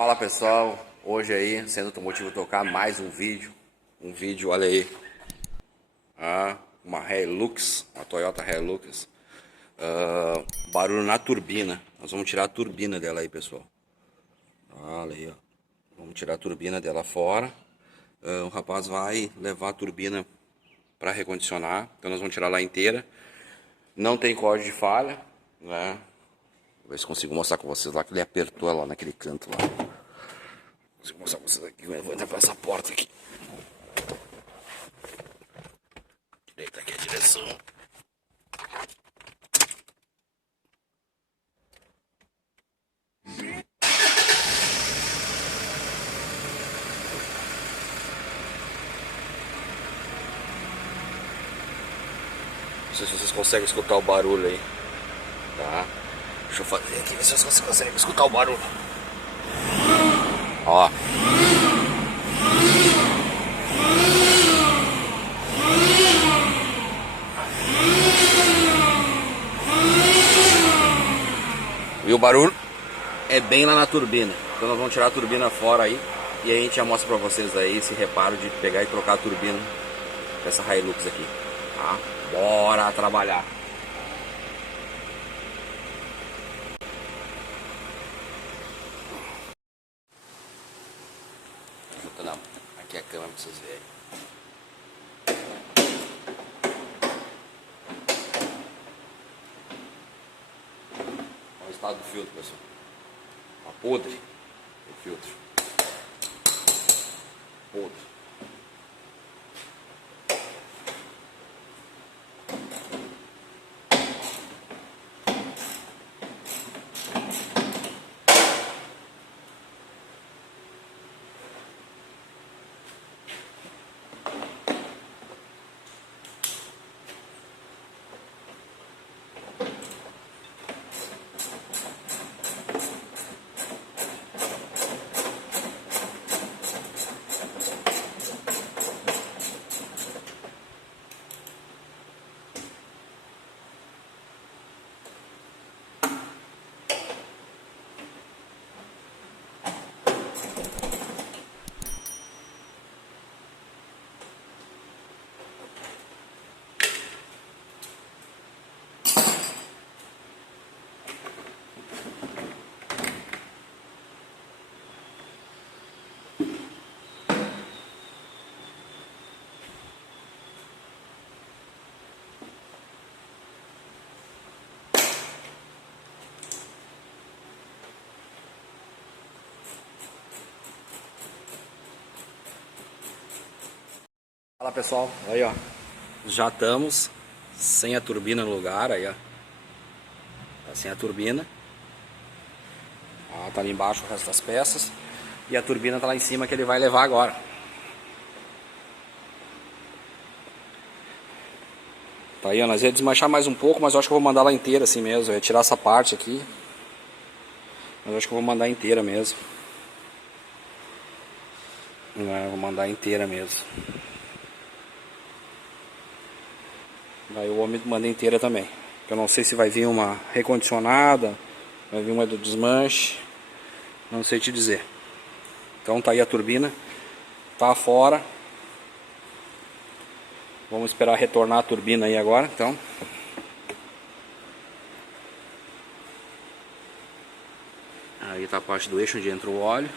Fala pessoal, hoje aí, sendo automotivo tocar mais um vídeo, olha aí, uma Hilux, uma Toyota Hilux, barulho na turbina, nós vamos tirar a turbina dela aí pessoal, olha aí ó, vamos tirar a turbina dela fora, o rapaz vai levar a turbina para recondicionar, então nós vamos tirar lá inteira, não tem código de falha, né, vou ver se consigo mostrar com vocês lá que ele apertou ela naquele canto lá. Vou mostrar pra vocês aqui, eu vou entrar pra essa porta aqui. Direita aqui a direção. Não sei se vocês conseguem escutar o barulho aí. Tá? Deixa eu fazer aqui, ver se vocês conseguem escutar o barulho. Ó. E o barulho é bem lá na turbina. Então nós vamos tirar a turbina fora aí. E aí a gente já mostra pra vocês aí esse reparo de pegar e trocar a turbina dessa Hilux aqui. Tá? Bora trabalhar. Juntando aqui a câmera pra vocês verem. Olha o estado do filtro, pessoal. Tá podre o filtro. Podre. Fala pessoal, aí ó, já estamos sem a turbina no lugar, aí ó, tá sem a turbina, tá ali embaixo o resto das peças, e a turbina tá lá em cima que ele vai levar agora. Tá aí ó, nós ia desmanchar mais um pouco, mas eu acho que eu vou mandar ela inteira assim mesmo, eu ia tirar essa parte aqui, mas eu acho que eu vou mandar inteira mesmo. Eu vou mandar inteira mesmo. Daí o homem manda inteira também. Eu não sei se vai vir uma recondicionada, vai vir uma do desmanche, não sei te dizer. Então tá aí a turbina, tá fora. Vamos esperar retornar a turbina aí agora, então. Aí tá a parte do eixo onde entra o óleo.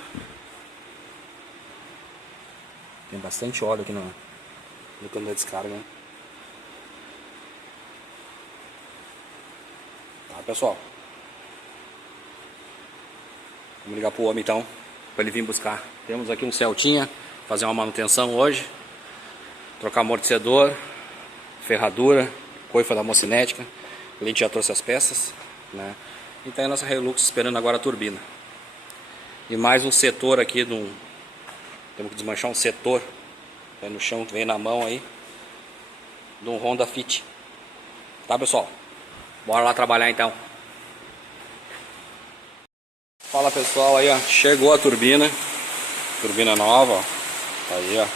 Tem bastante óleo aqui no cano da descarga, né? Tá, pessoal, vamos ligar pro homem então, para ele vir buscar. Temos aqui um Celtinha, fazer uma manutenção hoje, trocar amortecedor, ferradura, coifa da mocinética. A gente já trouxe as peças, né? E tá aí a nossa Hilux esperando agora a turbina. E mais um setor aqui, temos que desmanchar um setor, tá no chão, que vem na mão aí, de um Honda Fit. Tá pessoal? Bora lá trabalhar então. Fala pessoal, aí ó, chegou a turbina nova, ó, tá aí ó, a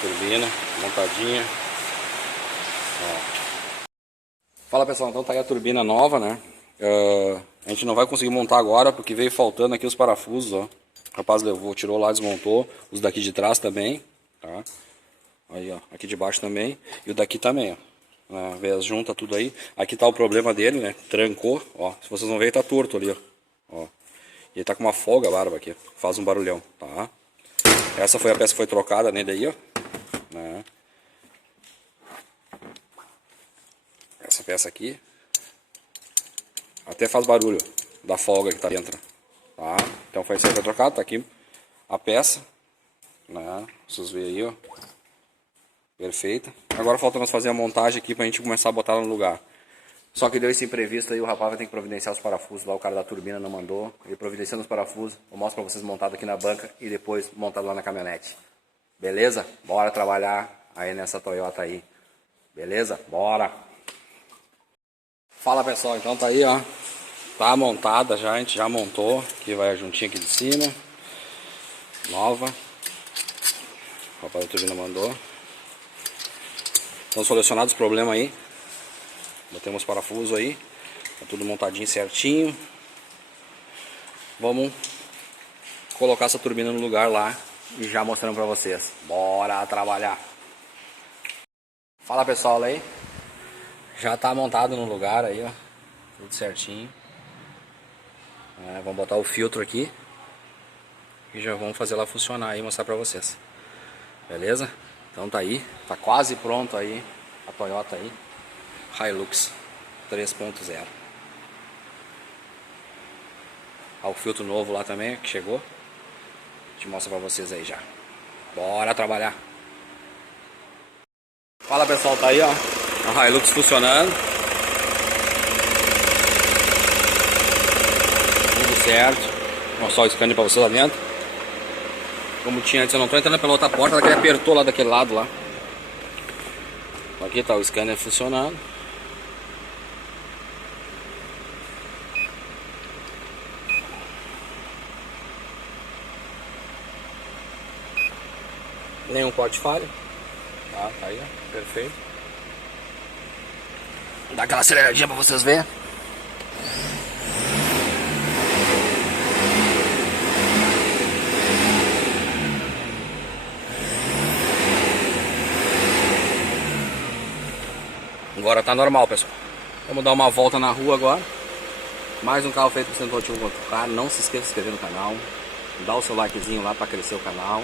turbina montadinha, ó. Fala pessoal, então tá aí a turbina nova, né, A gente não vai conseguir montar agora porque veio faltando aqui os parafusos, ó. O rapaz levou, tirou lá, desmontou. Os daqui de trás também, tá? Aí, ó, aqui de baixo também. E o daqui também, ó. Vê as juntas, tudo aí. Aqui tá o problema dele, né? Trancou, ó. Se vocês vão ver, ele tá torto ali, ó. E ele tá com uma folga barba aqui. Faz um barulhão, tá? Essa foi a peça que foi trocada nele aí, ó. Né? Essa peça aqui. Até faz barulho da folga que tá dentro, tá? Então foi isso aí que foi trocado, tá aqui a peça, né? Vocês veem aí, ó. Perfeita. Agora falta nós fazer a montagem aqui pra gente começar a botar ela no lugar. Só que deu esse imprevisto aí, o rapaz vai ter que providenciar os parafusos lá, o cara da turbina não mandou. Ele providenciando os parafusos, eu mostro pra vocês montado aqui na banca e depois montado lá na caminhonete. Beleza? Bora trabalhar aí nessa Toyota aí. Beleza? Bora! Fala pessoal, então tá aí, ó. Tá montada já, a gente já montou. Aqui vai a juntinha aqui de cima. Nova. O rapaz da turbina mandou. Estão solucionados os problemas aí. Botamos parafuso aí. Tá tudo montadinho certinho. Vamos colocar essa turbina no lugar lá e já mostrando pra vocês. Bora trabalhar. Fala pessoal aí. Já tá montado no lugar aí, ó. Tudo certinho. Vamos botar o filtro aqui. E já vamos fazer ela funcionar aí e mostrar pra vocês. Beleza? Então tá aí. Tá quase pronto aí a Toyota aí. Hilux 3.0. O filtro novo lá também que chegou. A gente mostra pra vocês aí já. Bora trabalhar. Fala pessoal, tá aí ó. A Hilux funcionando. Tudo certo. Vou mostrar o scanner pra vocês lá dentro. Como tinha antes, eu não tô entrando pela outra porta, ela que apertou lá daquele lado lá. Aqui tá o scanner funcionando. Nenhum corte falha. Tá aí, ó. Perfeito. Dá aquela aceleradinha pra vocês verem. Agora tá normal, pessoal. Vamos dar uma volta na rua agora. Mais um carro feito com centro automotivo contra o cara. Não se esqueça de se inscrever no canal. Dá o seu likezinho lá pra crescer o canal.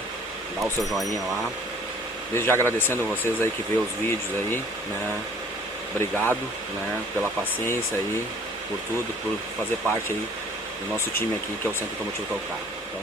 Dá o seu joinha lá. Desde já agradecendo a vocês aí que vê os vídeos aí, né? Obrigado, né, pela paciência aí, por tudo, por fazer parte aí do nosso time aqui, que é o Centro Automotivo Tocar. Então,